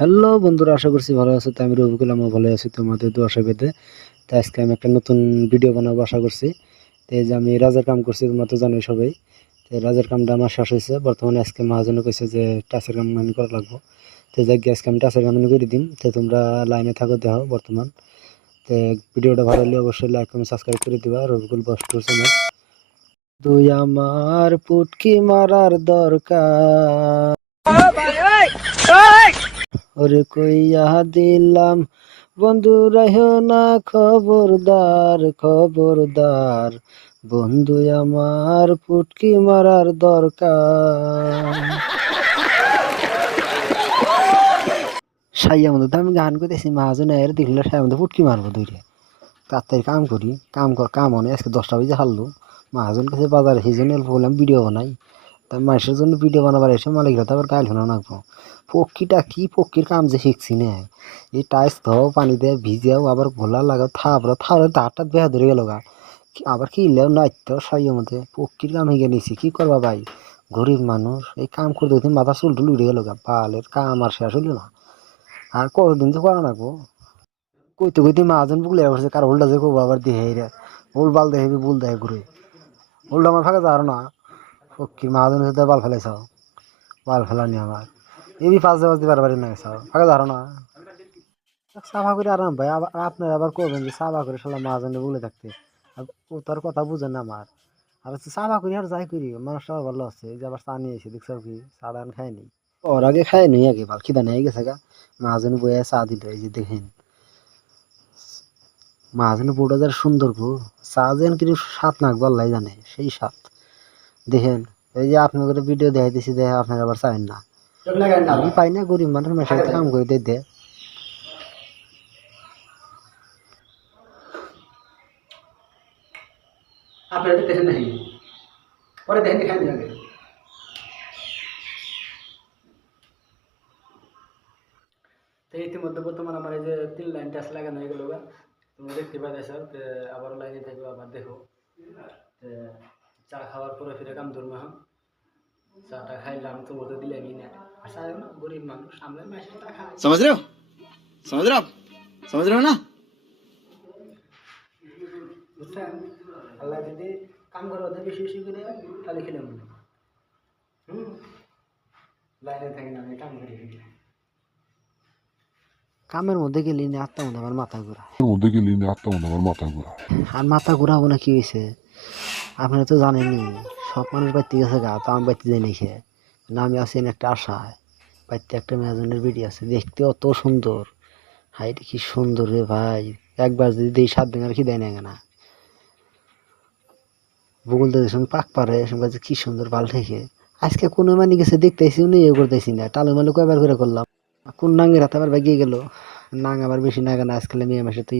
Hello বন্ধুরা, আশা করছি ভালো আছো। তো আমি রবিকুল, আমি ভালো আছি তোমাদের দোয়া আশীর্বাদে। তো আজকে আমি একটা নতুন ভিডিও বানাবো আশা করছি। তো এই যে আমি রাজের কাম করছি, তোমরা তো জানোই সবাই। তো এই রাজের কামটা আমার শেষ হয়েছে বর্তমানে। আজকে মহাজনে কইছে যে টাচের কাম আমি করা লাগবো। তো যাই আজকে আমি টাচের কাম করে দিম। তো তোমরা লাইনে থাকো, দেখো বর্তমান। তো ভিডিওটা ভালো হলে অবশ্যই লাইক কমেন্ট সাবস্ক্রাইব করে দিবা রবিকুল বস্টুর চ্যানেল। তুই আমার পুটকি মারার দরকার ওরে কইয়া দিলাম, বন্ধু রাইহো না খবরদার খবরদার, বন্ধু আমার পুটকি মারার দরকার। সাইয়া মতো আমি গান করতেছি, মাহাজন এর দেখলে সাইয়া মতো ফুটকি মারবো দূরে। তাড়াতাড়ি কাম করি, কাম কর, কাম অনেক। আজকে 10টা বাজে হারলো মাহাজন কাছে বাজারে, সেই জন্য অল্প বললাম ভিডিও বানাই। তা মানুষের জন্য ভিডিও বানাবার এসে মালিকরা তো আবার গাইল শোনা নাকবো। পক্ষীটা কি পক্ষীর কাম যে শিখছি না। এই টাইস দাও, পানি দিয়ে ভিজাও, আবার ঘোলা লাগাও, থাপড়াও, থাপড়ে দাঁতটা বেহা ধরে গেল গা। আবার কি ইলেও নাইতেও সাইয়ের মধ্যে পক্ষীর কাম হিগে নিছি, কি করবা ভাই? গরিব মানুষ, এই কাম করতে হইতে মাথা চুল টুল উড়ে গেল গা। বালের কাম আর শেষ হইল না। আর কতদিন তো করা নাকবো। কইতে কইতে মাহাজন বুকলে পড়ছে, কার উল্টা যে করবো আবার দিয়ে রে। উল বাল দেখে বুল দেখে ঘুরে। উল্টা আমার ফাঁকা যাওয়ার না। পক্ষীর মাহাজনের সাথে বাল ফেলাইছাও, বাল ফেলানি আমার এই ফাঁসতে ফাঁসতে বারবারই না গেছাও, ফাঁকা যাওয়ার না। সাফা করে আরাম ভাই। আবার আপনারা আবার করবেন যে সাফা করে শালা মাহাজনে বলে থাকতে। আর ও তার কথা বুঝেন না আমার। আর হচ্ছে সাফা করি আর যাই করি, মানুষটা ভালো আছে। এই যে আবার চা নিয়ে এসে দেখছো কি চাটা আমি খাইনি। ওর আগে খাই নি, আগে ভাল খিদা নিয়ে গেছে গা। মাহাজনে বইয়া চা দিল, এই যে দেখেন মাহাজনে বউটা যার সুন্দর গো। চা যেন কিন্তু স্বাদ নাক বললাই জানে, সেই স্বাদ। দেখেন, এই যে আপনাদের ভিডিও দেখাইতেছি, দেখে আপনারা আবার চাইন না। আমি পাই না, গরিব মানুষ মেশাই কাম করে দিয়ে দে। আপনারা দেখতেছেন নাকি? পরে দেখেন, দেখাই দিন আগে। তো ইতিমধ্যে বর্তমান আমার এই যে 3 লাইন টাচ লাগানো হয়ে গেল। তোমরা দেখতে পাইতেছ। আবার লাইনে থাকবে, আবার দেখো। তো চা খাওয়ার পরে ফিরে কাম ধরবো। এখন চাটা খাইলাম, তো বলতে দিলামই না। আচ্ছা, গরিব মানুষ আমরা মাসে চা খাই। समझ रहे हो? समझ रहे हो आप? समझ रहे हो ना? বুঝছেন? আল্লাহ যদি কাম করার বেশি বেশি করে তাহলে খেলাম না। লাইনে থাকি না, আমি কাম করি। কামের মধ্যে গেলি না আত্মা মধ্যে আমার মাথা ঘুরা। আর মাথা ঘুরাবো না কি হয়েছে? আপনারা তো জানেনই, সব মানুষ বাড়তে গেছে গা, তো আমি বাড়তে যাই না খেয়ে না। আমি আছি একটা আশায়, বাড়তে একটা মেয়াজনের বেডি আছে, দেখতে অত সুন্দর। হাইট কি সুন্দর রে ভাই! একবার যদি দেই 7 দিন আর কি দেয় না কেনা। বগুল তো দেখুন পাক পারে যে কি সুন্দর বাল থেকে। আজকে কোনো মানে গেছে দেখতেছি, উনি এ করতেছি না, টালু মালু কয়বার করে করলাম। কোন নাঙ্গের হাতে আবার বাগিয়ে গেল। নাং আবার বেশি নাগা না, আজকাল মেয়ে মাসে তো